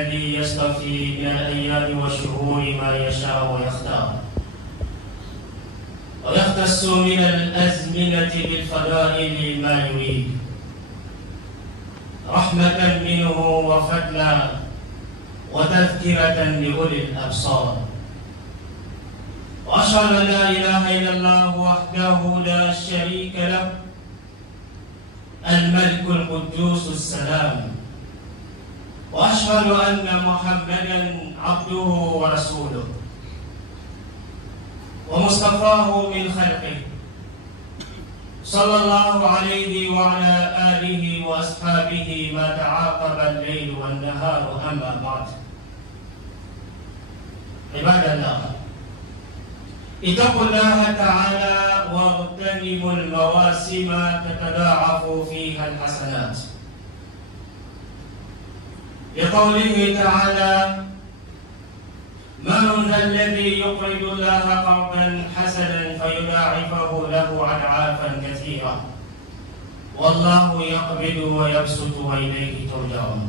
الذي يصطفي من الأيام والشهور ما يشاء ويختار ويختص من الأزمنة بالفضائل ما يريد رحمة منه وفضلا وتذكرة لأولي الأبصار. وأشهد أن لا إله إلا الله وحده لا شريك له الملك القدوس السلام. وأشهد أن محمدًا عبده ورسوله ومصطفاه من خلقه صلى الله عليه وعلى آله وأصحابه ما تعاقب الليل والنهار. أما بعد، عباد الله، اتقوا الله تعالى واغتنموا المواسم تتضاعف فيها الحسنات، لقوله تعالى: من ذا الذي يقرض الله قرضا حسنا فيضاعفه له أضعافا كثيرة والله يقبض ويبسط وإليه ترجعون.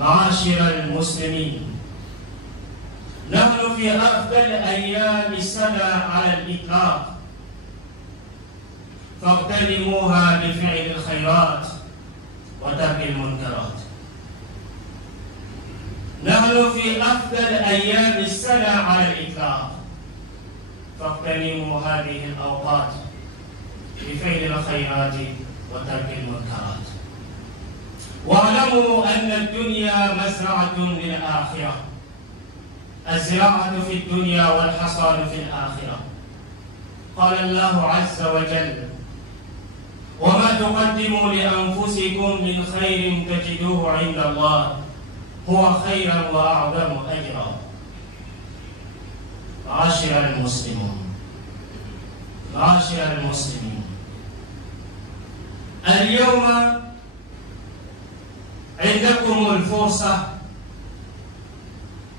معاشر المسلمين، نحن في أفضل أيام السنة على الإطلاق، فاغتنموها بفعل الخيرات وترك المنكرات. نحن في أفضل أيام السنة على الإطلاق، فاغتنموا هذه الأوقات بفعل الخيرات وترك المنكرات. واعلموا أن الدنيا مزرعة للآخرة، الزراعة في الدنيا والحصاد في الآخرة. قال الله عز وجل: وما تقدموا لأنفسكم من خير تجدوه عند الله هو خيرا وأعظم أجرا. معاشر المسلمين، اليوم عندكم الفرصة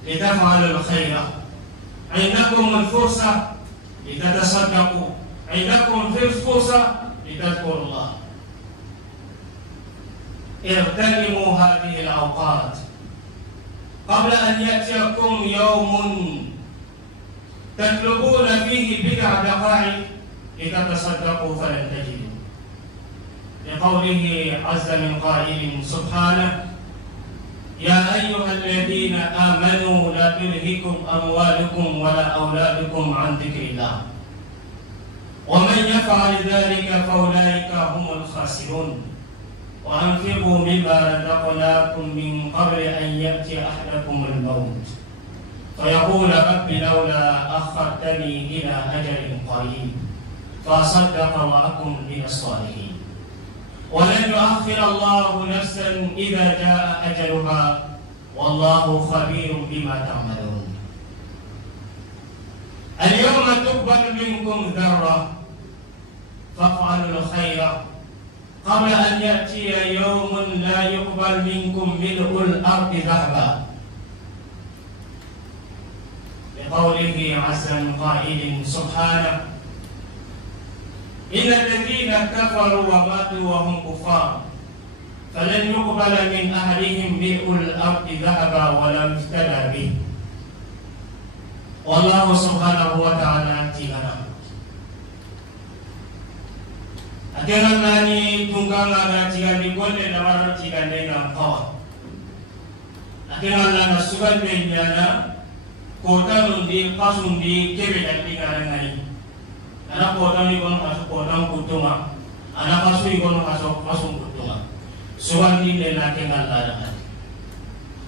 لتفعلوا الخير، عندكم الفرصة لتتصدقوا، عندكم فرصة لتذكروا الله. اغتنموا هذه الأوقات قبل أن يأتيكم يوم تطلبون فيه بضع دقائق لتتصدقوا فلن تجدوا، لقوله عز من قائل سبحانه: يا أيها الذين آمنوا لا تلهكم أموالكم ولا أولادكم عن ذكر الله ومن يفعل ذلك فأولئك هم الخاسرون. وأنفقوا مما رزقناكم من قبل أن يأتي أحدكم الموت فيقول رب لولا أخرتني إلى أجل قريب فأصدق وأكن من الصالحين. ولن يؤخر الله نفسا إذا جاء أجلها والله خبير بما تعملون. اليوم تقبل منكم ذرة فافعلوا الخير قبل أن يأتي يوم لا يقبل منكم ملء الأرض ذهبا، لقوله عز من قائل سبحانه: إن الذين كفروا وماتوا وهم كفار فلن يقبل من أهلهم ملء الأرض ذهبا ولا يفتدى به. والله سبحانه وتعالى تيغنا akenan nani tungkanga na tigandi golle na waro tigande na kawa akenan na sugal be nyana kota nundi pasundi kebe dalli garangani ana kota ni kono kaso kota kutuma ana pasu ikono kaso pasu kutuma sugal ni le na kengal la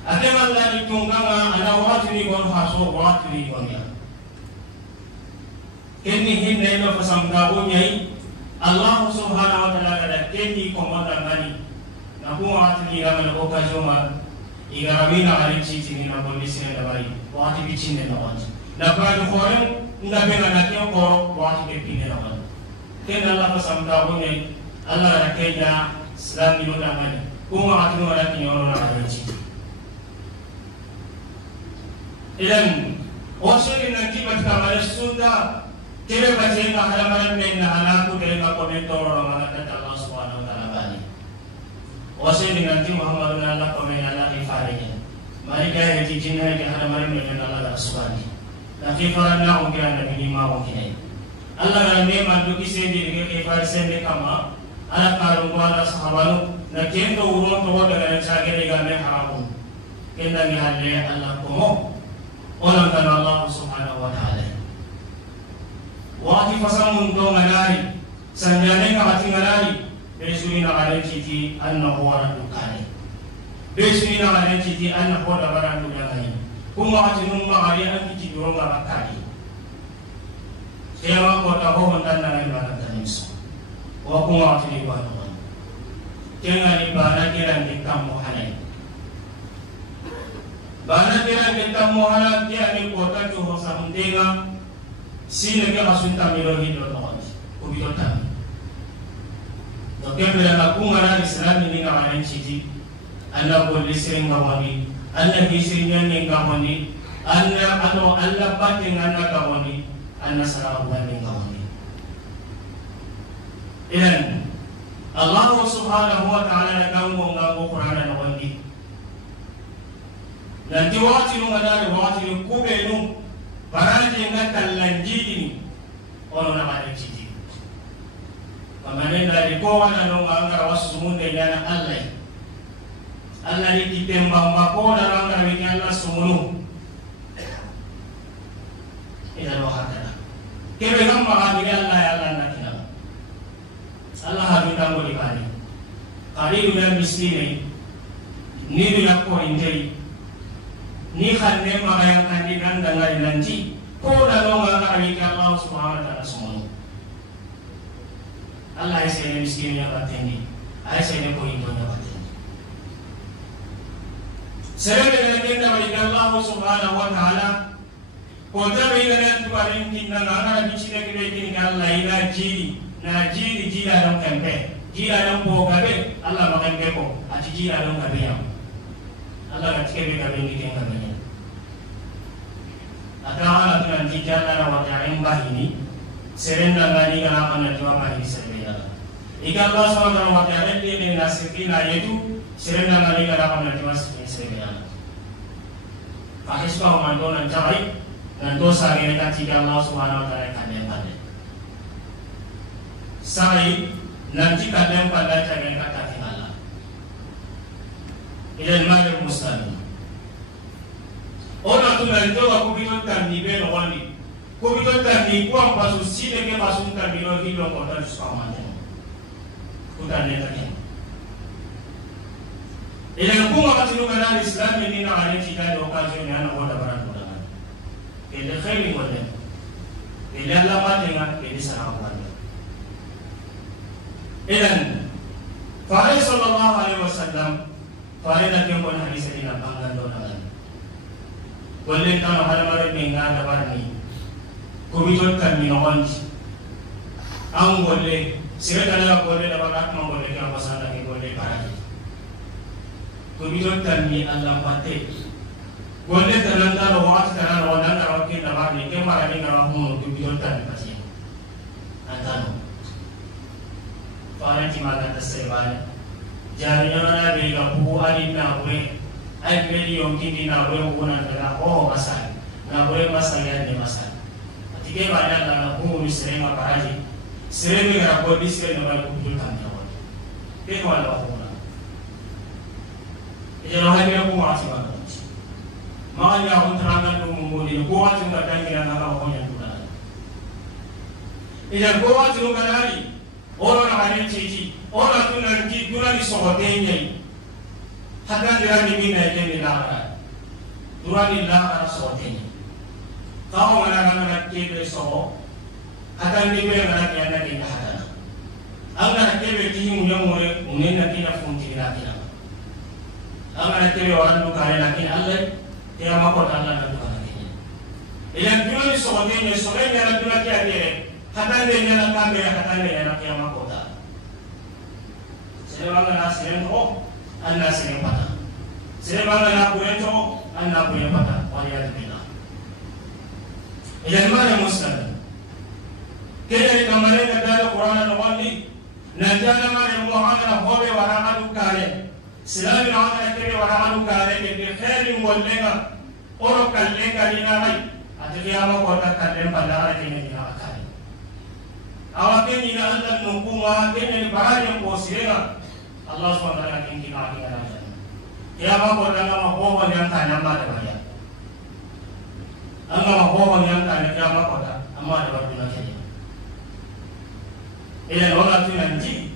akenan nani tungkanga ana watu ni kono kaso watu ni kono ya kenni hinne no pasamga bonyai Allah subhanahu wa ta'ala kada kenni komanda ngani na ko atni ramana occasion ma igaramina ali chichi ni na polisi na bari wati bichine na wati na bado khore nda benga na kyo koro wati ke pine na wati ken Allah pasamda bonye Allah ra kenya islam ni moda ngani ko atni wala ki yoro na ali chichi idan osoni na kibat kamala sunda kebe bace na halamaran men na halaku dari ka komento orang mana kata Allah Subhanahu wa taala bani. وسيد نبي محمد الله قومين الله كفارين مالك يا جينا كهذا مريم من الله رسولي لكن فرنا ممكن أن نبني ما ممكن الله غني ما دوكي سيدي كفار سيدي كما أنا كارم وانا صحابانو نكين تو urun to daga chagere ga me haramu kenna ni halle Allah komo onan tan Allah subhanahu wa ta'ala wati fasamun do manari sanjane ka hati manari besuni na gare kiti annahu waradu kane besuni na gare kiti annahu da baradu da kai kuma hati nun ma gare an kiti do ma bakari sai ko ta ho man na ni baratan su wa kuma hati ni ba kenga ni bana kiran di kamu halai bana kiran di kamu halai dia ni kota tu hosa hundenga sini ke asunta miro hido tohon kubito tami to kembele na kungara Islam ni ngawani chiti anda boleh sering ngawani anda bisingnya ni ngawani anda atau Allah batin anda ngawani anda salah ngawani ilan Allah subhanahu wa ta'ala na kamu ngago Qur'ana na wandi nanti wakati nung ada wakati nung kubenu baraje ngatallanjini ono na manajiti kamanenda likowa na nung angara wasumunde yana Allah ni kitemba mbakona angara wiki Allah sumunu ila wakata kebe ngamba ngabili Allah ya Allah nakina Allah hadu tango di kali dunia miskin ni dunia ko injeri ni khanne magayang kandidan dangal nanti ko dalo ngakari ka Allah subhanahu wa ta'ala semua Allah ay sa miskin niya bateni ay sa ko injo niya bateni serebe na kenda balik Allah subhanahu wa ta'ala ko tabi na tuwarin kinna ngara bichina kini Allah ila jiri na jiri jira dong kempe jira dong po gabe Allah makan kepo ati jira dong gabe ya Allah kat kebe gabe ni keng gabe ni atawa tu nanti jala na wajah bahini serenda ngani kana kana jua bahini serenda ika Allah subhanahu wa ta'ala dia dengan nasibina yaitu serenda ngani kana kana jua serenda kahis kau manto nan cari nanto sari nak jika Allah subhanahu wa ta'ala kandeng sai nanti kadang pada jangan kata Allah ilan malam muslim orang tu nanti aku bilang kami beno wani aku bilang kami kuang pasu sini ke pasu kami lo hidup kota di sekolah kuda netanya ilan aku makan sinu kana Islam ini nak ada cerita di okazio ni anak boda barang boda kena khairi boda kena lama dengan kena sarang idan Fahri sallallahu alaihi wasallam Fahri nak yang pun hadis ini nak banggan doang boleh tahu hal-hal yang ada barni kubitul kami nawanji ang boleh sirkala boleh dapat akma boleh kalau pasal lagi boleh parah kubitul kami Allah pate boleh terangkan waktu terang wadah terawat kita barni kemana ni kalau mau kubitul kami pasti antara Fahri cuma kata seban, jadinya mana bela buku alim na boleh, ay beli yang kini na boleh bukan antara masal, na boleh masal yang ni masal. Ketika banyak na buku ni sering apa aja, sering ni kalau boleh sering na boleh kumpul kami awal. Kita malah buku na. Jadi orang ni buku macam mana? Makanya aku terangkan tu mungkin buku macam kadang kita nak apa yang tu na. Jadi buku macam mana ni? Orang ada cici, orang tu nanti durani sohotenya, hadan durani mina ini lara, durani lara sohotenya. Kau mana nak kebe soh, hadan ni mana nak yang nak kita hadan. Angkat kebe tihi mulia nak kita funti nak kita. Angkat kebe orang tu kaya nak kita Allah, dia makot Allah nak kita nak kita. Ilan durani sohotenya, sohotenya nak durani kita. Hadan dia nak kami, hadan dia nak yang makota. Sebab mana sering tu, anda sering patah. Sebab mana boleh tu, anda boleh patah. Wajib kita. Jadi mana Muslim? Kita di kemarin ada Quran dan wali. Nanti ada mana Muhammad Nabi waramadu kare. silami na wala kene wala anu kare ke khairin wallenga oro kallenga dina mai ati kiyama ko ta kallen balla ke ni na kare awake ni na Allah nunguma kene barani ko sirena Allah subhanahu wa ta'ala kinki na kinga na kiyama ko ta ma ko yang kana ma da baya anga ma ko yang kana kiyama ko ta amma da baruna ke ila wala tunanji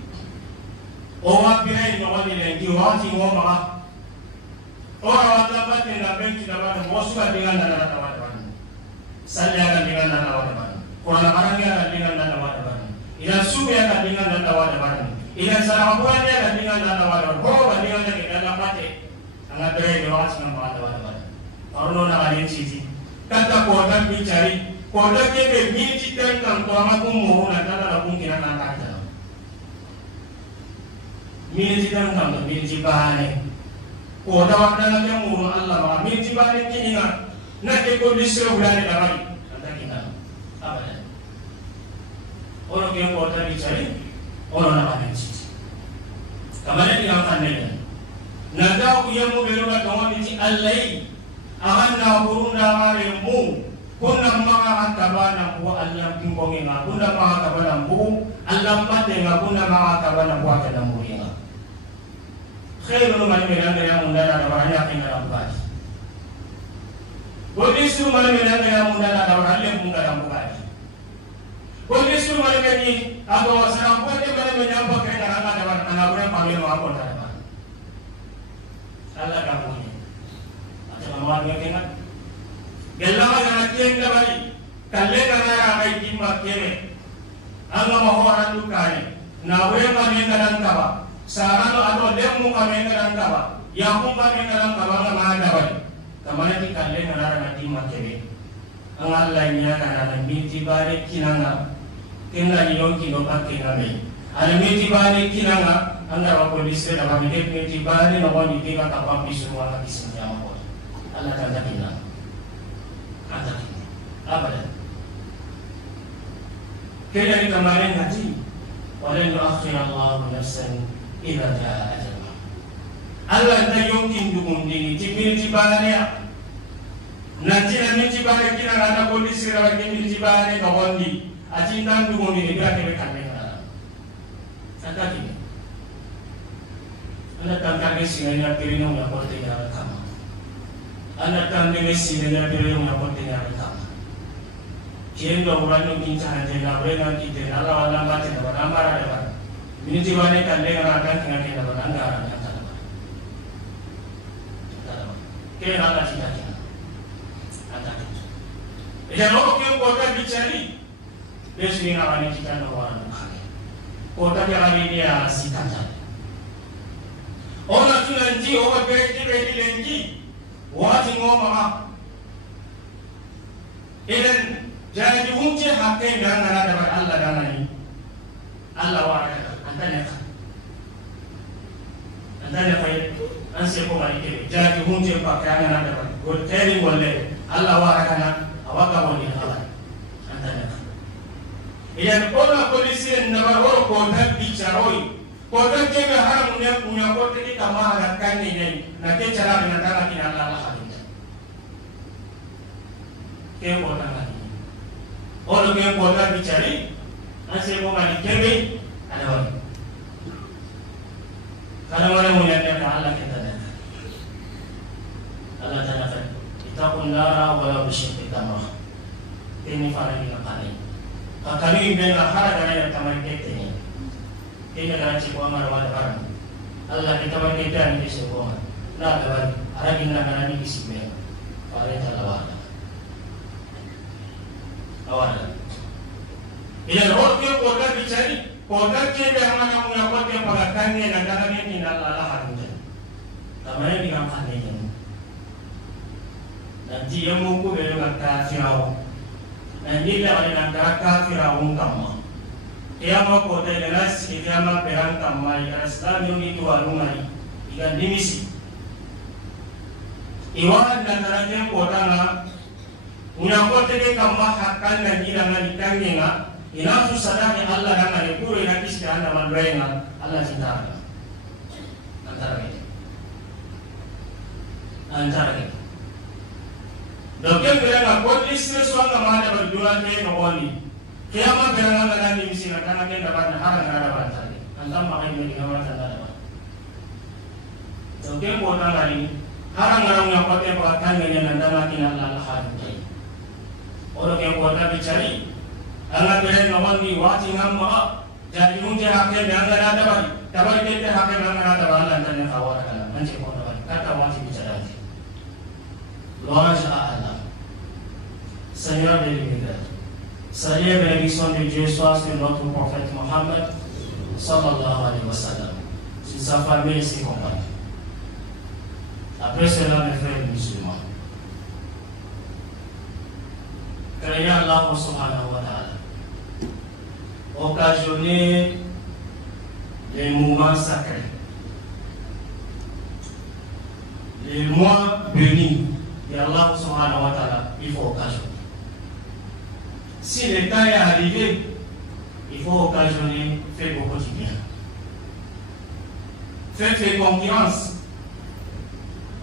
o wa birai no wani lengi wati mo ma ora wata batte na benki da bana mo suka dengan na na wa salla dengan na wa bana qur'an baranga dengan na wa bana ila suya dengan na wa bana ila sarabuan dengan na wa bana ho dengan na kita batte anga birai no wati na wa bana orno na ali sisi kata kota bicari kota ke be minti tan kan to ama kumu na kata pun kina na kata minti dan kam minti bane o da wadana ke muru Allah ma minti bane kininga na ke ko disro ulane da bari anta kina abada oro ke ko ta bicari oro na bane ci kamane ni kan ne na da ku yamu be no ba to minti allai ahanna burunda mare mu kunna maga tabana bu Allah pingonge nga kunna maga tabana bu Allah pate nga kunna maga tabana bu ata da mu nga khairu man melanga ya mundana da baranya kinga rabbaji bodisu man melanga ya mundana da baranya kunga rabbaji bodisu man meni ado wasara ko te man menya ba kai da raga da baranya na bure pamel ma ko da Allah ka mu ata ma wa kenga gelama kana kenga bali kalle kana ra kai timma kene anga ma hora dukane na bure ma ne kana ba sarano ado lemu kamenga rangaba ya kumba menga rangaba ma dabali kamana ti kalle ngara ngati makebe ang Allah nya kana miti bare kinanga kenga ni yonki no pakke ngabe ala miti bare kinanga anga wa polisi da ba miti bare no woni tinga kapam bisu wala kisinya mo Allah tanda kinanga anda abada kaya ni kemarin ngaji wala yu'akhir Allah nafsan ila jaa ajalha Allah na yonkin dugum dini tibini tibane nanti na miti bane kina na polisi ra ke miti bane ko wondi ati tan dugum dini bira ke kanne na sakati Allah tan kage sinanya pirino ya porte ya kama Allah tan de sinanya pirino ya porte ya kama kiendo urano kinta hande na brena kite Allah wala mate na amara de ba miniti bane kalle ngara kan tinga kena baranga arang kata ba ke nala cita cita ata ija no ke kota bicari besni ngawani cita no wan kota ke ari dia sikata ona tunanji oba beti lenji wati ngoma eden jadi unce hakke ngara da Allah danani Allah wa antanya an se ko mari ke jadi hunje pakana na da go teri wolle Allah wa kana awaka woni Allah antanya iyan ona polisi na ba ro ko ta bicharoi ko ta ke ga haram ne kunya ko te kama ga kanne ne na ke chara na ta kina Allah hadin ke ko ta na ono ke ko ta bichari an se ko mari ke ada wani kalau orang melihat Allah kita dah Allah Taala kita pun lara wala bersyukur tamah ini fana kita kali kali ini hara dengan yang tamai kita ni kita dengan cikgu amar wala barang Allah kita bagi kita ni semua nak dapat hari ini nak nani kisime pada Taala awal ini roh dia koda bicari koda ke yang mana mengapa dia pagakannya dan darahnya tidak lalah harusnya tamanya diangkatnya nanti yang muku beliau kata Firaun nanti dia ada kata Firaun kamu dia mau koda jelas dia mau perang kamu ya Islam yang itu alungai ikan dimisi iwan dan darahnya koda na mengapa dia kamu hakkan dan hilangan ikannya na ina su sadani Allah dan ale kuro ina kisti anda mandoenga Allah cinta antara ini antara. Donc quel que la condition soit la manière de durer nos boni. Kiama berang la ni misi na kana kenda bana harang na bana. Antam makai ni ngama tanda bana. Donc quel kota lari harang ngarang yang kote pakatan nganya nanda makina la hadai. Orang yang kota bicari ala bere nawani wati ngamma jadi unje hakke berang ada bani. Tabari kete hakke berang ada bana antanya kawara kala manje kota bani. Kata wati bicara. Louange à Allah. Seigneur des lumières. Salut et bénédiction de Dieu soit sur notre prophète Mohammed sallallahu alayhi wa sallam, sur sa famille et ses compagnons. Après cela, mes frères musulmans, craignant Allah subhanahu wa ta'ala, occasionner les moments sacrés, les mois bénis de Allah subhanahu wa ta'ala, il faut occasionner. Si le temps est arrivé, il faut occasionner, faire beaucoup de bien. Faites concurrence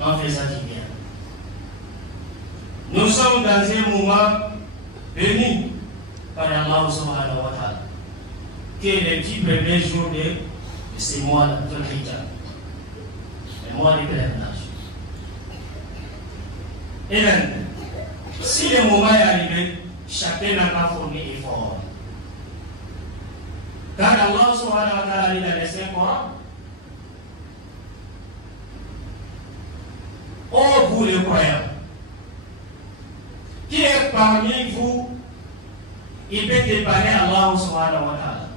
en faisant du bien. Nous sommes dans un moment béni par Allah subhanahu wa ta'ala, qui est les 10 premiers jours de ces mois de l'Hijjah, les mois de pèlerinage. Et là, si le moment est arrivé, chacun n'a pas fourni effort. Car Allah subhanahu wa ta'ala dit dans le Saint-Coran, ô vous les croyants, qui est parmi vous, il peut dépanner Allah subhanahu wa ta'ala.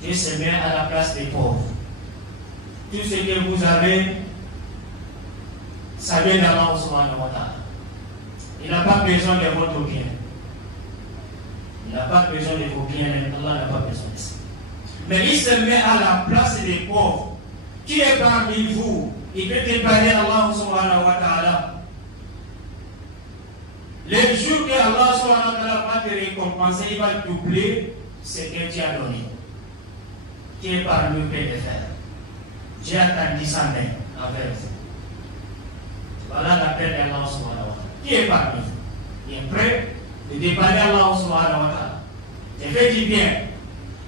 Dieu se met à la place des pauvres. Tout ce que vous avez, ça vient d'Allah subhanahu wa ta'ala. Il n'a pas besoin de votre bien. Il n'a pas besoin de vos biens, Allah n'a pas besoin de ça. Mais il se met à la place des pauvres. Qui est parmi vous? Il peut dépanner Allah subhanahu wa ta'ala. Les jours que Allah subhanahu wa ta'ala va te récompenser, il va doubler ce que tu as donné. Qui est parmi vous peut le faire? J'ai attendu sa main envers vous. Voilà l'appel d'Allah subhanahu wa ta'ala. Qui est parmi vous? Il est prêt de dépanner Allah subhanahu wa ta'ala. Tu fais du bien.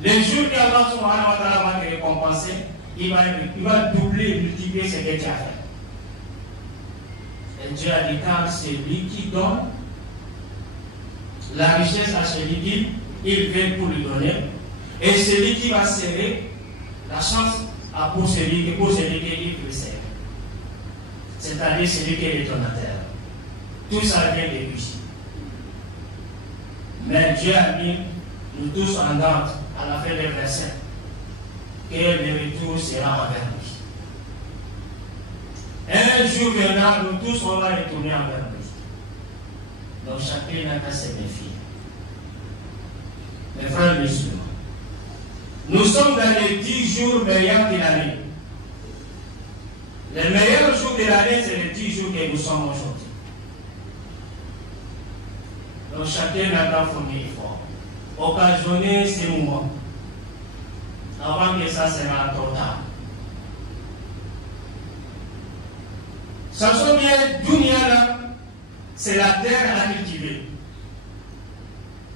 Les jours que Allah subhanahu wa ta'ala va te récompenser, il va doubler, multiplier ce que tu as fait. Et Dieu a dit, car c'est lui qui donne la richesse à celui qui il veut pour lui donner, et celui qui va serrer la chance pour celui qui il veut serrer. C'est-à-dire celui qui est le donateur. Tout ça vient de lui. Mais Dieu a mis nous tous en garde à la fin des versets que le retour sera envers lui. Un jour viendra, nous tous on va retourner envers lui. Donc chacun n'a qu'à se méfier. Mes frères musulmans, nous sommes dans les 10 jours meilleurs de l'année. Les meilleurs jours de l'année, c'est les 10 jours que nous sommes aujourd'hui. Donc chacun n'a qu'à fournir effort. Occasionner ces moments avant que ça sera trop tard. Sachons bien, Dunia là, c'est la terre à cultiver.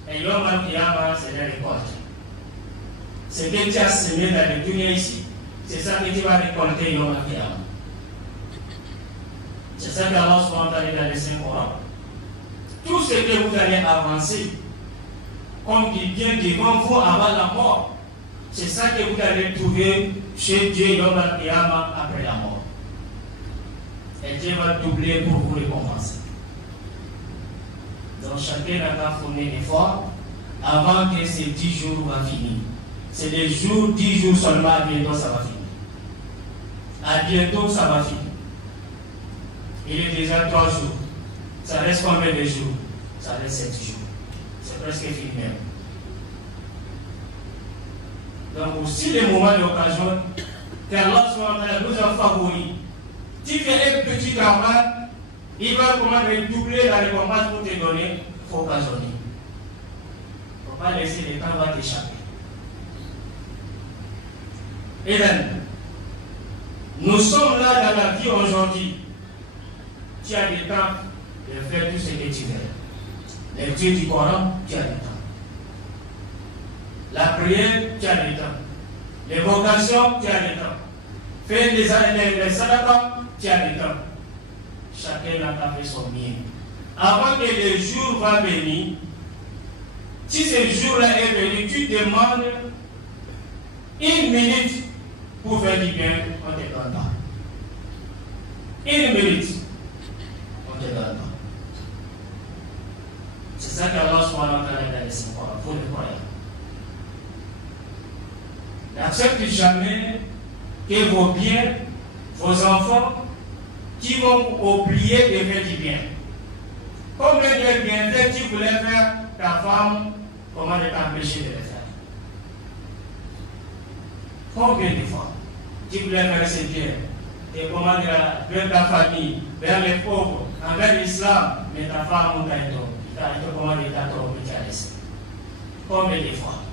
Et Yom Al-Qiyamah, c'est la récolte. Ce que tu as semé dans le Dunia ici, c'est ça que tu vas récolter Yom Al-Qiyamah. C'est ça qu'Allah subhanahu wa ta'ala dans le Saint-Coran. Tout ce que vous allez avancer, comme du bien devant vous avant la mort, c'est ça que vous allez trouver chez Dieu Yom Al-Qiyamah après la mort. Et Dieu va doubler pour vous récompenser. Donc chacun n'a qu'à fournir l'effort avant que ces 10 jours va finir. C'est des jours, 10 jours seulement, à bientôt ça va finir. À bientôt ça va finir. Il est déjà 3 jours. Ça reste combien de jours? Ça reste 7 jours. C'est presque fini même. Donc aussi les moments d'occasion qu'Allah nous a favoris. Tu fais un petit travail, il va doubler la récompense pour te donner, il faut occasionner. Il ne faut pas laisser le temps va t'échapper. Et là, Nous sommes là dans la vie aujourd'hui. Tu as du temps de faire tout ce que tu veux. Lecture du Coran, tu as du temps. La prière, tu as du temps. Les vocations, tu as du temps. Faire les sadaqas, tu as du temps. Chacun n'a pas fait son bien. Avant que le jour va venir, si ce jour-là est venu, tu demandes 1 minute pour faire du bien, on ne te donne pas. 1 minute, on ne te donne pas. C'est ça qu'Allah subhanahu wa ta'ala a laissé pour les croyants. N'accepte jamais que vos biens, vos enfants, qui vont oublier de faire du bien. Combien de bienfaits tu voulais faire ta femme, comment de t'empêcher de le faire? Combien de fois tu voulais faire ces biens, et comment vers ta famille, vers les pauvres, envers l'islam, mais ta femme t'a été commandé, t'a trompé, tu as laissé. Combien de fois?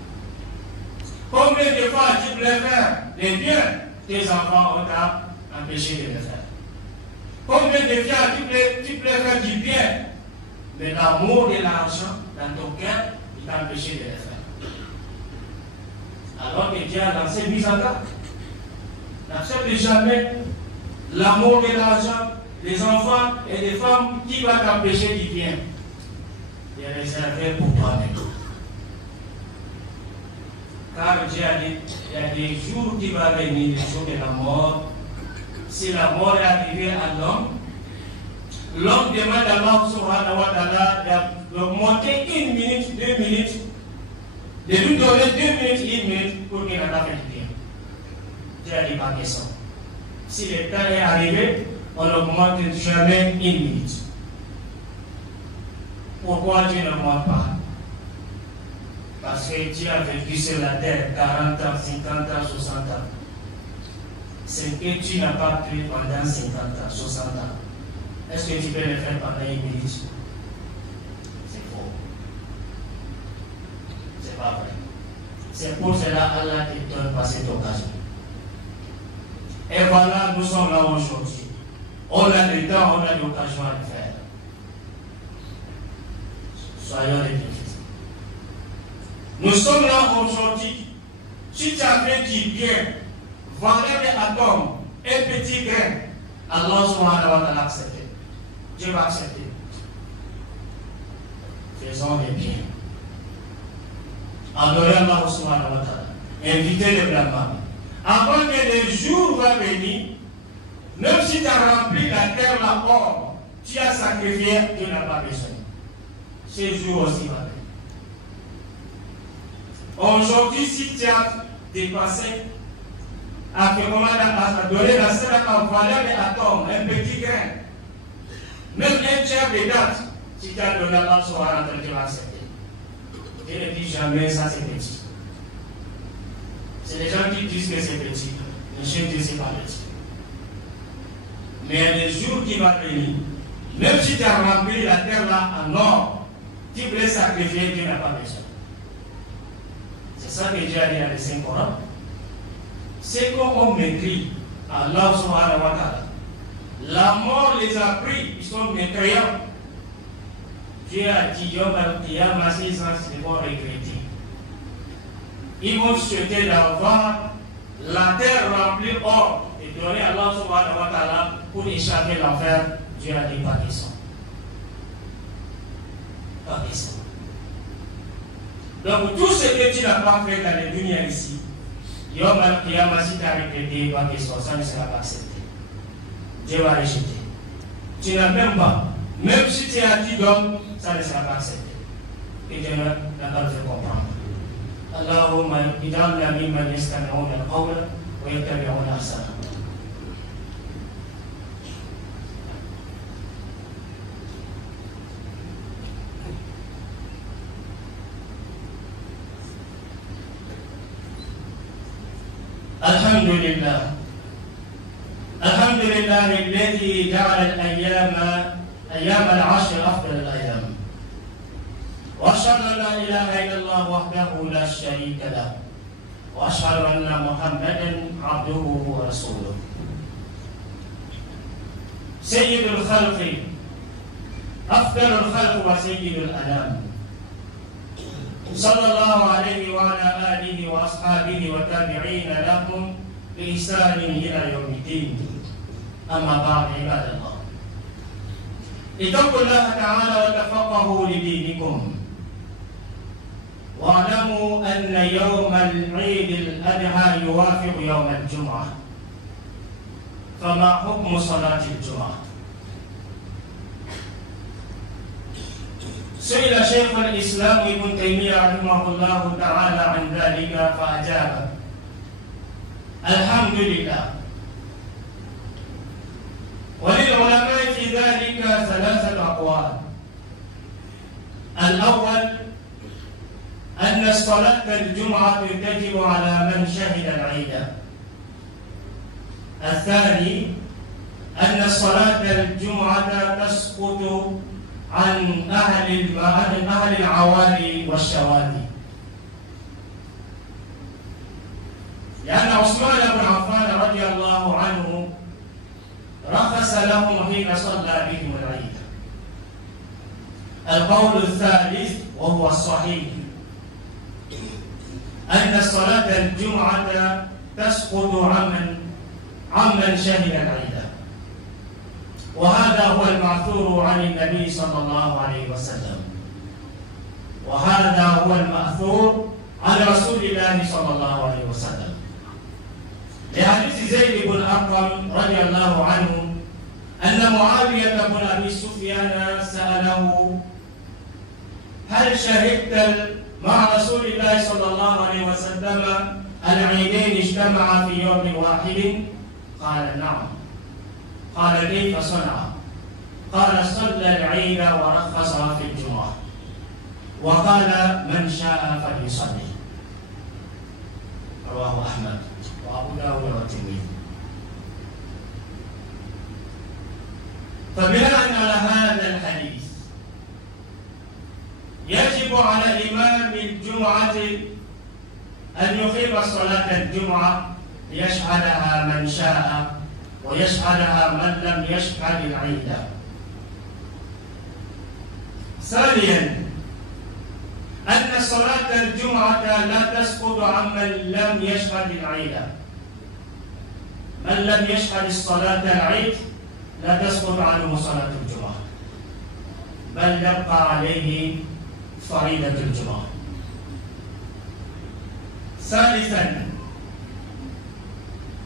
Combien de fois tu voulais faire les biens, tes enfants ont empêché de le faire? Combien de fois tu voulais faire du bien, mais l'amour de l'argent dans ton cœur, il t'a empêché de le faire? Alors que Dieu a lancé mise en garde. N'accepte jamais l'amour de l'argent, des enfants et des femmes qui va t'empêcher du bien. Il est réservé pour toi-même. Car Dieu a dit, il y a des jours qui vont venir, les jours de la mort. Si la mort est arrivée à l'homme, l'homme demande à Allah subhanahu wa ta'ala de monter 1 minute, 2 minutes, de lui donner 2 minutes, 1 minute pour qu'il en a fait du bien. Dieu a dit pas question. Si le temps est arrivé, on n'augmente jamais 1 minute. Pourquoi Dieu n'augmente pas? Parce que Dieu a vécu sur la terre 40 ans, 50 ans, 60 ans. Ce que tu n'as pas pu pendant 50 ans, 60 ans. Est-ce que tu peux le faire pendant 1 minute? C'est faux. C'est pas vrai. C'est pour cela Allah te donne pas cette occasion. Et voilà, nous sommes là aujourd'hui. On a le temps, on a l'occasion à le faire. Soyons les bienfaisants. Nous sommes là aujourd'hui. Si tu as fait du bien, valeur d'atome, un petit grain, Allah subhanahu wa ta'ala accepté. Dieu va accepter. Faisons les biens. Adorez Allah subhanahu wa ta'ala. Invitez les blâmables. Avant que le jour va venir, même si tu as rempli la terre, la or, tu as sacrifié, Dieu n'a pas besoin. Ce jour aussi va venir. Aujourd'hui, si tu as dépassé, à donner la seule valeur d'atome, un petit grain, même un tiers de date, si tu as donné à Allah subhanahu wa ta'ala, tu vas accepter. Dieu ne dit jamais ça c'est petit. C'est les gens qui disent que c'est petit. Les chiens disent que c'est pas petit. Mais le jour qui va venir, même si tu as rempli la terre là en or, tu voulais sacrifier, Dieu n'a pas besoin. C'est ça que Dieu a dit dans le Saint-Coran. C'est qu'on m'écrit, Allah subhanahu wa ta'ala. La mort les a pris, ils sont mécréants. Dieu a dit, Yom al-Qiyamah, ils vont regretter. Ils vont souhaiter d'avoir la terre remplie or et donner à Allah subhanahu wa ta'ala pour échapper l'enfer. Dieu a dit, pas question. Pas question. Donc tout ce que tu n'as pas fait dans les dunya ici, Yom al-Qiyamah, si tu as regretté, pas question, ça ne sera pas accepté. Dieu va rejeter. Tu n'as même pas. Même si tu as dit donc, ça ne sera pas accepté. Et Dieu n'a pas le fait comprendre. Allahumma idamna mimman yastami'una al-qawla wa yattabi'una ahsana. Alhamdulillah. الحمد لله الذي جعل الأيام العشر أفضل الأيام وأشهد أن لا إله إلا الله وحده لا شريك له وأشهد أن محمدا عبده ورسوله سيد الخلق أفضل الخلق وسيد الأنام صلى الله عليه وعلى آله وأصحابه وتابعين لهم بإحسان إلى يوم الدين. أما بعد عباد الله، اتقوا الله تعالى وتفقهوا لدينكم، واعلموا أن يوم العيد الأضحى يوافق يوم الجمعة، فما حكم صلاة الجمعة؟ سئل شيخ الإسلام ابن تيمية رحمه الله تعالى عن ذلك فأجاب: الحمد لله. وللعلماء في ذلك ثلاثة أقوال. الأول أن صلاة الجمعة تجب على من شهد العيد. الثاني أن صلاة الجمعة تسقط عن أهل العوالي والشواذ، لأن عثمان بن عفان رضي الله عنه رخص لهم حين صلى بهم العيد. القول الثالث وهو الصحيح أن صلاة الجمعة تسقط عمن شهد العيد، وهذا هو المأثور عن النبي صلى الله عليه وسلم، وهذا هو المأثور عن رسول الله صلى الله عليه وسلم، لحديث زيد بن أرقم رضي الله عنه أن معاوية بن أبي سفيان سأله: هل شهدت مع رسول الله صلى الله عليه وسلم العيدين اجتمعا في يوم واحد؟ قال: نعم. قال: كيف صنع؟ قال: صلى العيد ورخص في الجمعة، وقال: من شاء فليصلي. رواه أحمد وأبو داود والترمذي. فبناء على هذا الحديث يجب على إمام الجمعة أن يقيم صلاة الجمعة ليشهدها من شاء ويشهدها من لم يشهد العيد. ثانيا أن صلاة الجمعة لا تسقط عمن لم يشهد العيد. من لم يشهد صلاة العيد لا تسقط عنه صلاة الجمعة، بل يبقى عليه فريضة الجمعة. ثالثا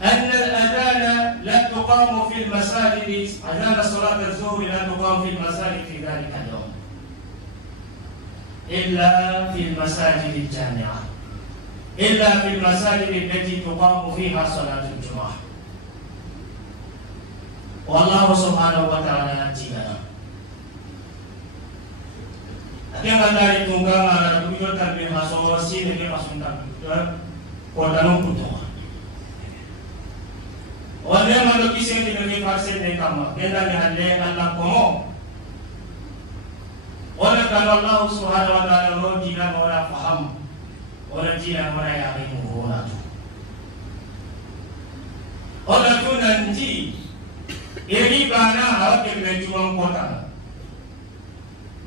أن الأذان لا تقام في المساجد، أذان صلاة الظهر لا تقام في المساجد في ذلك اليوم إلا في المساجد الجامعة، إلا في المساجد التي تقام فيها صلاة الجمعة. والله سبحانه وتعالى يأتينا. Akan dari tunggang ada tujuh tapi asosiasi dengan asuntan kota nungkuto. Orang yang kisah di negeri Farsi ni kamu, benda ni ada Allah komo. Orang kalau Allah Subhanahu Wa Taala orang tidak orang faham, orang tidak orang yang ilmu orang tu. Orang tu nanti ini bana awak yang berjuang kota.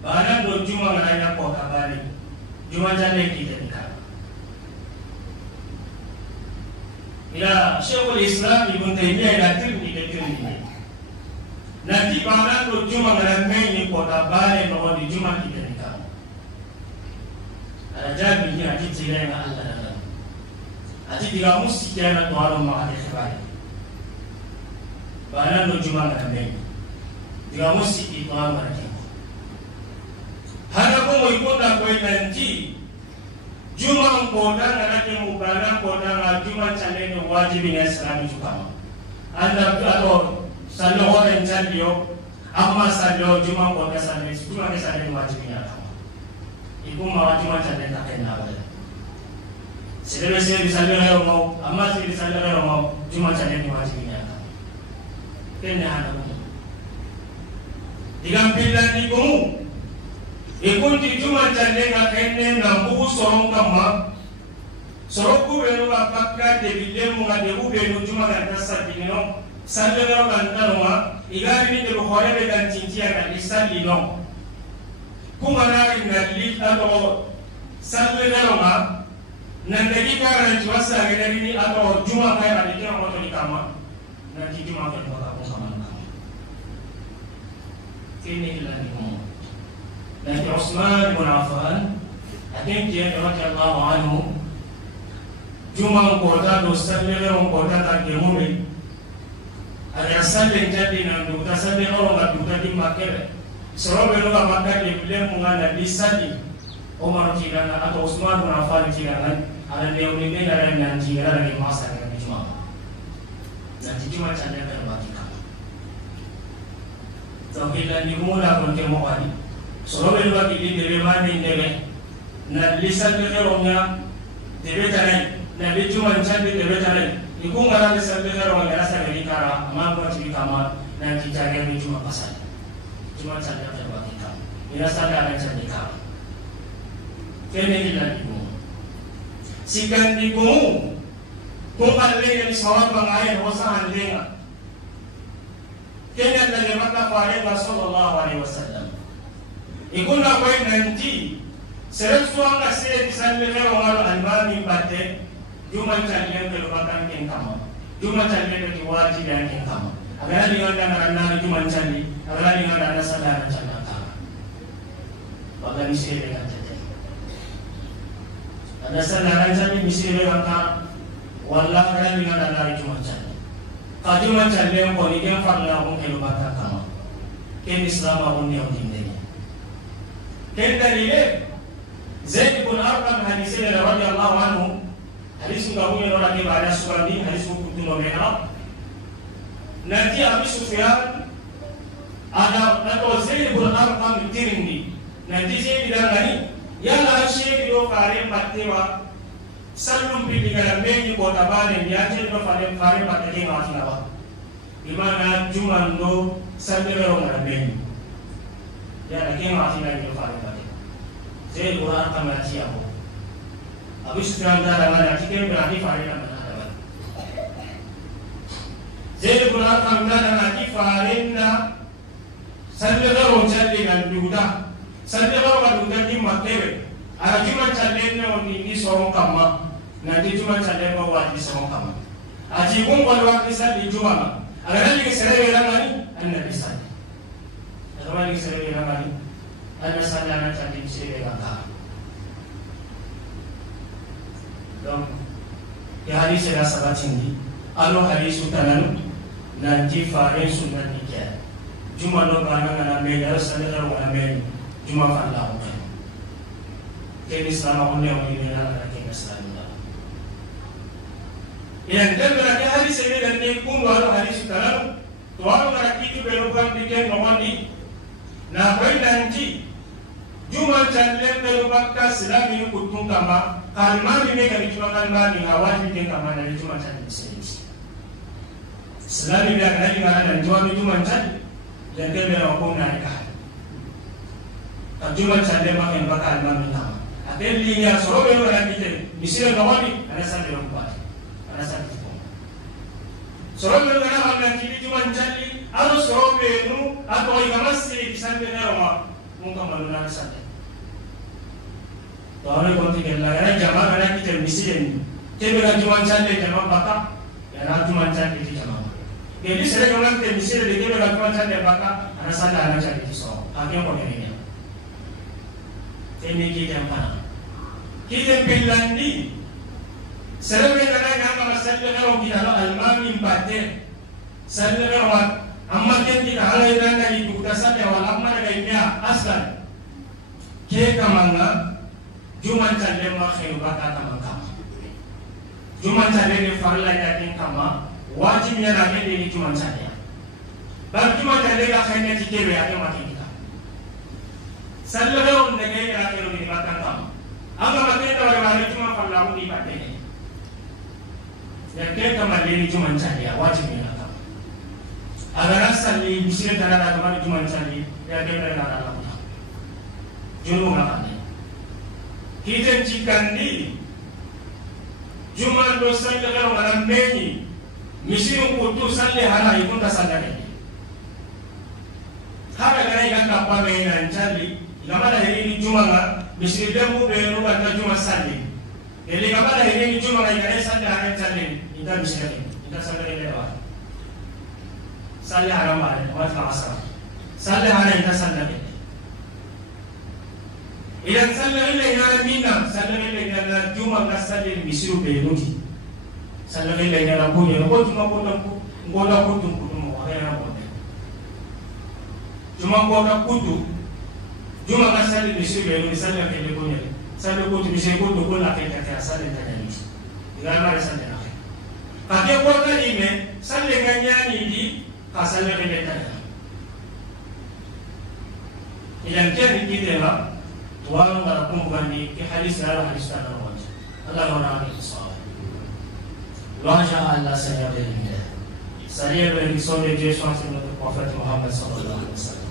Bana berjuang raya kota Bali, jual jalan kita ni kan. Ya, Syekhul Islam Ibn Taimiyah datang di dekat ini. Nanti bana berjuang raya ni kota Bali bahawa di jual kita ni kan. Ada jadi ni ada cerita yang Allah. Ada tiga musik yang Tuhan mengajar Bali. Bana berjuang raya ni. Tiga musik itu Tuhan mengajar. Hana ko mo ikonda ko nanti juma kota ngarake mubana kota na juma chane no wajibi ya Islam tukama anda ato sallo horen chandio amma sallo juma kota sallo juma ke sallo wajibi ya kama iku ma juma chane ta kena bala sebe se sallo ro mo amma se sallo ro mo juma chane ni wajibi ya kama kena hana ko digam pilani ko Ikunti cuma jangan kene nampu sorong kama, sorokku benu apakah debilnya mengadebu benu cuma kata sakitnya, sambil orang kata rumah, igari ni de hore be dan tintia na isalli no kuma na li ato salle ma nan da ni karan ci wasa ga ni ato juma kai ba de ko to ni kama na ti juma kai ba ko sama na kini ila ni mo na Uthman ibn Affan atin je radhiyallahu anhu juma ko ta do salle ko ta ta ke mo me ada salle jadi nan do ta salle ko ma do ta di makere soro be no ga makka de bile mo ngana di sadi Umar cilana atau Uthman bin Affan cilana ada dia ni be ada nan cilana ni masa ni cuma nanti cuma canda kan batika tapi dan di mula pun ke mo wadi soro be ba di de mana ni de na lisan de romnya de tanai na be cuma canda de tanai iku ngara lisan de romnya rasa ni kara amma ko ci kama nanti canda ni cuma pasal cuma canda kan batika ina sada ada canda kara kene ila ibu sikan ibu kung alwe yang sawat mangayan wasa andenga kene na mata pare Rasulullah alaihi wasallam ikun na koy nanti serem suang kasi bisan le ro almani batte juman chalian ke lupakan ken kama juman chalian ke wajib yang ken kama agara ni ngada na juman chali agara ni ngada na sadara chanaka bagani se dengan ada sanaran jani misire angka walla kada dengan ada cuma jani kaju macam le ko ni ke farla ko ke lubata kama ke Islam awon ni awin de ke dalile Zaid bin Arqam hadis radhiyallahu anhu hadis ngawu ni ora ke bada suami hadis ko kutu no mena nanti Abu Sufyan ada atau Zaid bin Arqam tirindi nanti saya bilang gani yalla shey do fare battewa sallum bidiga meji ko tabane yaje do fare batte ke ngati nawa imana juman do sallero ngara meji ya ke ngati na do fare batte je qur'an kamati abo Abu Sufyan da ngara tike berarti fare na mana je qur'an kamati na ki fare na sallero jalli gan duda sallero ba duda ki makere ara cuma challenge ni sorong kama nanti cuma challenge ba wajib sorong kama aji pun kalau waktu di cuma ada lagi sere bilang ni anda bisa ada lagi sere bilang ni anda sadar challenge sere bilang dong ya hari saya sahabat sini alo hari sultanan nanti fare sunan nikah cuma lo bana ngana mega sadar ngana mega cuma Allah kini selama ini orang ini adalah kini selama yang dan berarti hari ini dan ni pun baru hari sekarang tuan berarti itu berupan bikin orang ni nah kau nanti cuma jalan berupan kasih ini kutung kama kalma ini kami cuma kalma ni awal bikin kama dari cuma jalan sendiri selama dia kena dengar dan jual cuma jalan dan dia berupan naik cuma jalan makan bakal mami kama Aten linya soro belo na kite misira gawani ana sa belo kwa ana sa kite soro belo na ana kite cuma jalli aro soro belo ato ikamasi kisande na roma mungka maluna sa te to ana konti kella ana jama ana kite misira ni tebe na cuma jalli jama baka ana cuma jalli kite jama jadi sere kaman te misira de tebe na cuma jalli baka ana sa ana jalli so akyo ko ni ini kita mana? Kita pilih serba yang nama serba orang kita almami batin serba orang amma kita hal yang dari bukan saja walau mana gayanya asal kita mana cuma cari makhluk bata tamangkam cuma cari farla yang kama wajibnya lagi ini cuma cari baru cuma cari kakaknya kita yang mati Sallallahu alaihi wa sallam ni makan kamu. Anga makan tahu orang cuma kalau ni pakai. Ya kita kembali cuma cari wajib ni kamu. Agar asal ni bisir tanah agama cuma cari ya kita nak ada apa. Juru makan ni. Kita cikan ni cuma dosa kalau orang meni. Misi untuk salih halal itu tak sadar ni. hara gara iga kappa me na nchalli igamala heri juma ga misiri demu be no ga juma salli ele igamala heri juma ga iga salli hara challi ida misiri ida salli le wa salli hara ma wa ta asar salli hara ida salli idan salli le ina minna salli le ina juma ga salli misiri be nuti salli le ina ko ne ko juma ko ngoda ko tum ko mo wa ya ko juma ko na kutu juma ka sali misiri be no sali ke le ko ne sali ko tu misiri ko to ko la ke ta sali ta ni diga ma sali na ka ke ko na ni me sali ga nyani di ka sali ke le ta ilan ke ni ki de la wa ngara ko ngani ke hadis ala hadis ta na wa Allah wa na ni sa wa sha Allah sa ya be ni salut à l'élection de Dieu soit sur notre prophète Mohammed sallallahu alayhi wa sallam.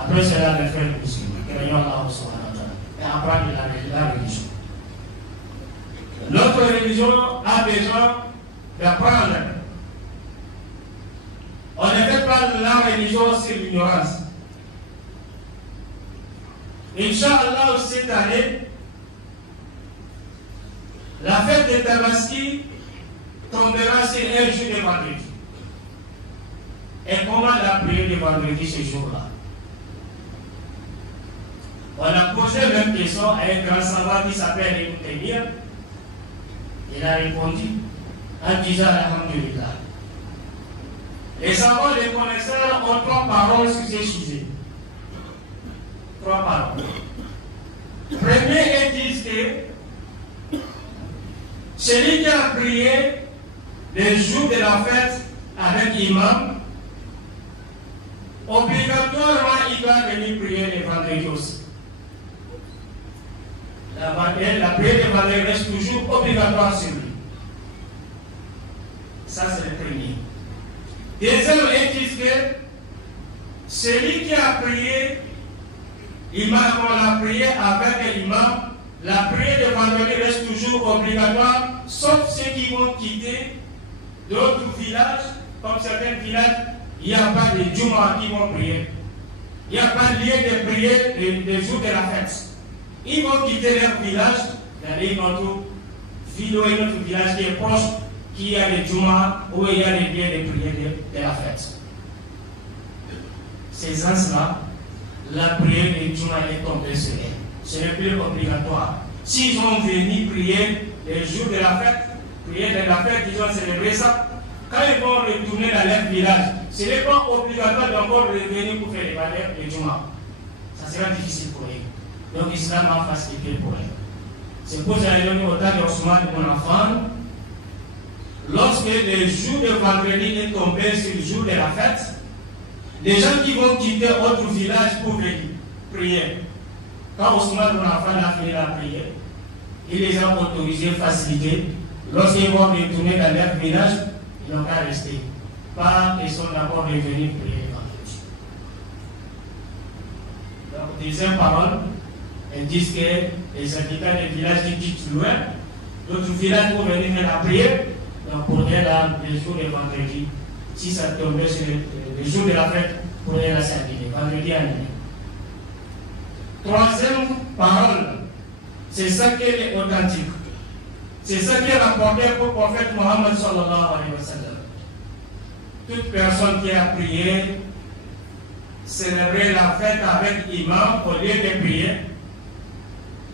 Après cela, les frères musulmans, craignons Allah subhanahu wa ta'ala et apprendre la religion. Notre religion a besoin d'apprendre. On ne fait pas la religion sur l'ignorance. Inch'Allah, cette année, la fête de Tabaski tombera sur un jour de vendredi. Et comment la prière de vendredi ce jour-là? On a posé la même question à un grand savant qui s'appelle Ibn Taymiyyah. Il a répondu en disant Alhamdulillah. Les savants, les connaisseurs ont 3 paroles sur ces sujets. 3 paroles. Premier, ils disent que celui qui a prié le jour de la fête avec l'imam, obligatoirement, il doit venir prier le vendredi aussi. La prière de vendredi reste toujours obligatoire sur lui. Ça, c'est le premier. Deuxième, ils disent que celui qui a prié, l'imam, on l'a prié avec l'imam, la prière de vendredi reste toujours obligatoire, sauf ceux qui vont quitter d'autres villages, comme certains villages. Il n'y a pas de Juma qui vont prier. Il n'y a pas de lieu de prier le jour de la fête. Ils vont quitter leur village, d'aller dans notre ville ou notre village qui est proche, qui a des Juma, où il y a des lieux de prière de la fête. Ces gens-là, la prière de Juma est tombée sur eux. Ce n'est plus obligatoire. S'ils ont venu prier le jour de la fête, prier de la fête, ils ont célébré ça. Quand ils vont retourner dans leur village, ce n'est pas obligatoire d'encore revenir pour faire les valeurs de Juma. Ça sera difficile pour eux. Donc l'islam a facilité pour eux. C'est pour ça que j'ai au temps d'Ousmane, mon enfant, lorsque le jour de vendredi est tombé sur le jour de la fête, les gens qui vont quitter autre village pour venir prier. Quand Ousmane, mon enfant, a fini la prière, il les a autorisés, facilités. Lorsqu'ils vont retourner dans leur village, ils n'ont qu'à rester. Pas question d'abord revenir prier vendredi. Donc, deuxième parole, elles disent que les habitants des villages qui quittent loin, d'autres villages vont venir faire la prière, donc pour eux, là, le jour de vendredi, si ça tombait sur le jour de la fête, pour eux, là, c'est annulé. Vendredi annulé. Troisième parole, c'est ça qui est authentique. C'est ça qui est rapporté pour le prophète Mohammed sallallahu alayhi wa sallam. Toute personne qui a prié, célébrer la fête avec l'imam au lieu de prier,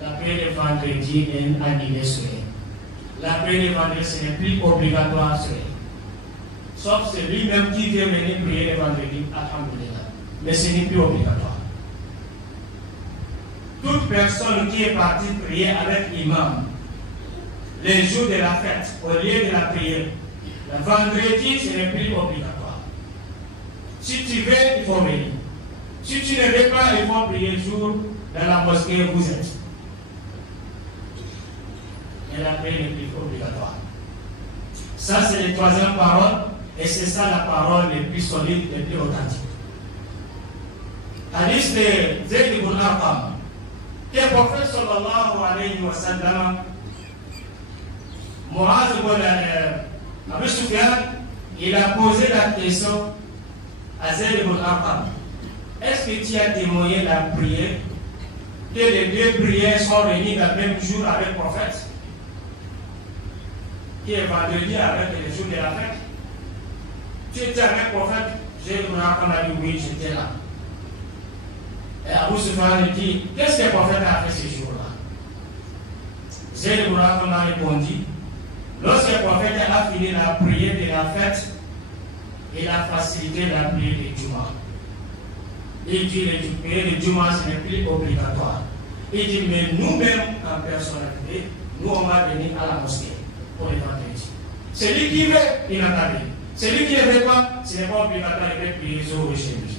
la prière de vendredi est annulée sur elle. La prière de vendredi, ce n'est plus obligatoire sur elle. Sauf celui-même qui vient venir prier le vendredi, alhamdulillah. Mais ce n'est plus obligatoire. Toute personne qui est partie prier avec l'imam, les jours de la fête, au lieu de la prière, le vendredi, ce n'est plus obligatoire. Si tu veux, il faut venir. Si tu ne veux pas, il faut prier le jour dans la mosquée où vous êtes. Et la prière n'est plus obligatoire. Ça, c'est la troisième parole, et c'est ça la parole la plus solide, la plus authentique. Hadith de Zayd ibn Arqam, que le prophète sallallahu alayhi wa sallam, Muaz ibn Abu Sufyan, il a posé la question à Zayd ibn Arqam. Est-ce est-ce que tu as témoigné la prière, que les deux prières sont réunies dans le même jour avec le prophète, qui est vendredi avec les jours de la fête? Tu étais avec le prophète? J'ai dit, oui, j'étais là. Et Abu Sufyan dit, qu'est-ce que le prophète a fait ce jour-là? Zayd ibn Arqam a répondu, lorsque le prophète a fini la prière de la fête, il a facilité la prière de Juma. Il dit, la prière de Juma, ce n'est plus obligatoire. Il dit, mais nous-mêmes, en personnalité, nous, on va venir à la mosquée pour les vendredis. Celui qui veut, il n'a pas venu. Celui qui ne veut pas, ce n'est pas obligatoire, il peut prier chez lui.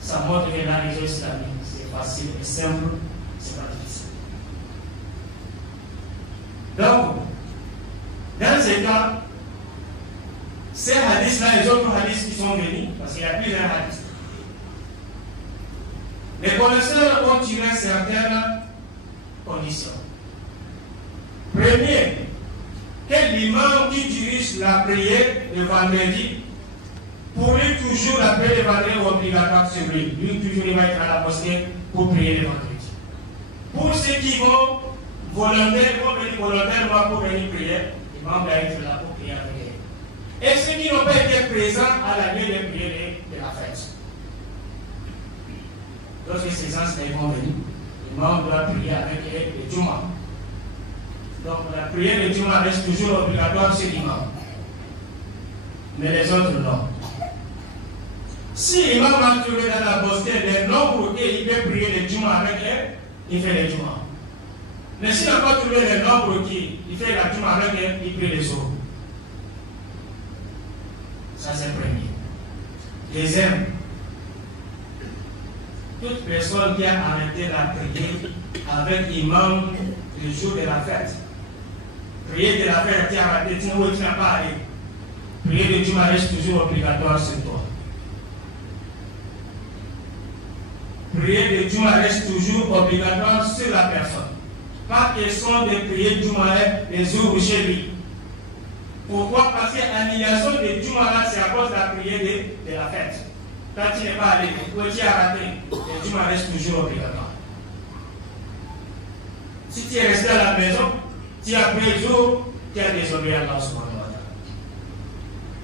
Ça montre que la religion islamique, c'est facile et simple, c'est pas difficile. Donc, dans ces cas, ces hadiths-là, les autres hadiths qui sont venus, parce qu'il y a plusieurs hadiths, les connaisseurs ont tiré certaines conditions. Premier, que l'imam qui dirige la prière le vendredi, pour lui, toujours la prière de vendredi est obligatoire sur lui. Lui, toujours, il va être à la mosquée pour prier le vendredi. Pour ceux qui vont volontairement pour venir prier, l'imam va être là pour prier avec eux. Et ceux qui n'ont pas été présents à la nuit de prière de la fête. Lorsque ces gens vont venir, l'imam doit prier avec eux le Juma. Donc la prière de Juma reste toujours obligatoire sur l'imam. Mais les autres non. Si l'imam va trouver dans la mosquée le nombre qu'il peut prier le Juma avec eux, il fait le Juma. Mais s'il n'a pas trouvé le nombre il fait la Juma avec eux, il prie les autres. Ça c'est le premier. Deuxième, toute personne qui a arrêté la prière avec l'imam le jour de la fête, prier de la fête, tu as arrêté, tu n'as pas allé. Prier de Juma reste toujours obligatoire sur toi. Prier de Juma reste toujours obligatoire sur la personne. Pas question de prier Juma les jours chez lui. Pourquoi? Parce que l'annulation de Juma là, c'est à cause de la prière de la fête. Quand tu n'es pas allé, ou tu as raté, le Juma reste toujours obligatoire. Si tu es resté à la maison, tu as pris le jour, tu as désobéi à Allah subhanahu wa ta'ala.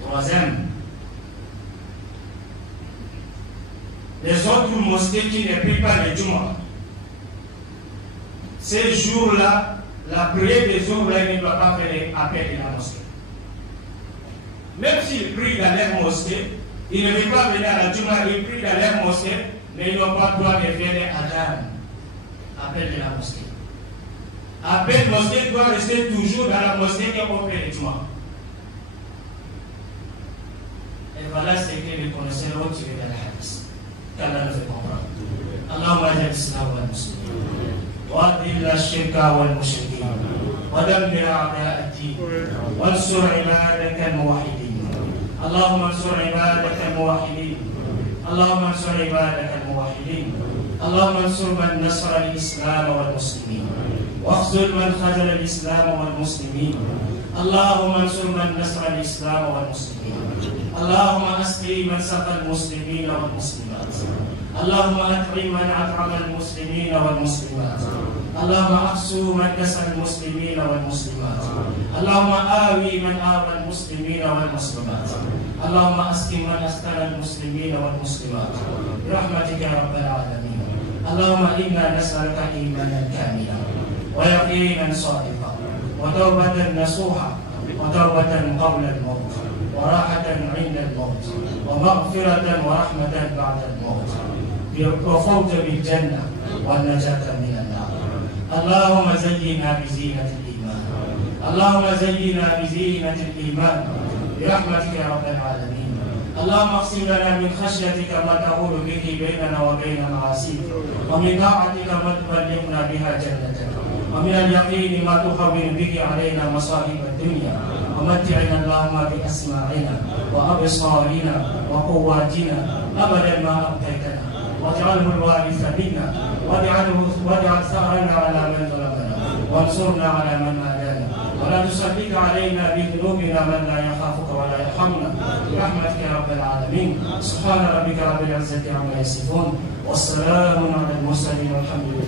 Troisième, les autres mosquées qui ne prient pas le Juma, ces jours-là, la prière des jours-là, il ne doit pas faire appel de la mosquée. Même s'ils prient dans leur mosquée, ils ne veulent pas venir à la Juma, ils prient dans leur mosquée, mais ils n'ont pas le droit de venir à Adam, appel de la mosquée. Appel de la mosquée doit rester toujours dans la mosquée qui est au fait le Juma. Et voilà ce que les connaisseurs ont tiré dans la hadith. qu'Allah nous fait comprendre. Allahumma ajal islam wal muslimin wa adil ash-shirka wal mushrikin wa dammir a'da' ad-din wa ansur ibadaka al-muwahhidin. Allahumma ansur ibadaka al-muwahhidin. Allahumma ansur ibadaka al-muwahhidin. Allahumma ansur man nasara al-islam wal muslimin واخذل من خذل الإسلام والمسلمين. اللهم انصر من نصر الإسلام والمسلمين. اللهم اسقي من سقى المسلمين والمسلمات. اللهم اطعم من اطعم المسلمين والمسلمات. اللهم احسو من كسى المسلمين والمسلمات. اللهم آوي من آوى المسلمين والمسلمات. اللهم اسقي من اسقى المسلمين والمسلمات برحمتك يا رب العالمين. اللهم انا نسألك إيمانا كاملا ويقينا صادقا وتوبة نصوحا وتوبة قبل الموت وراحة عند الموت ومغفرة ورحمة بعد الموت وفوز بالجنة والنجاة من النار. اللهم زينا بزينة الإيمان. اللهم زينا بزينة الإيمان برحمتك يا رب العالمين. اللهم اقسم لنا من خشيتك ما تحول به بيننا وبين معاصيك ومن طاعتك ما تبلغنا بها جنتك ومن اليقين ما تهون به علينا مصائب الدنيا ومتعنا اللهم بأسماعنا وأبصارنا وقواتنا أبدا ما أبقيتنا واجعله الوارث منا واجعل ثأرنا على من ظلمنا وانصرنا على من عادانا ولا تسلط علينا بذنوبنا من لا يخافك ولا يرحمنا برحمتك يا رب العالمين. سبحان ربك رب العزة عما يصفون والسلام على المرسلين والحمد لله.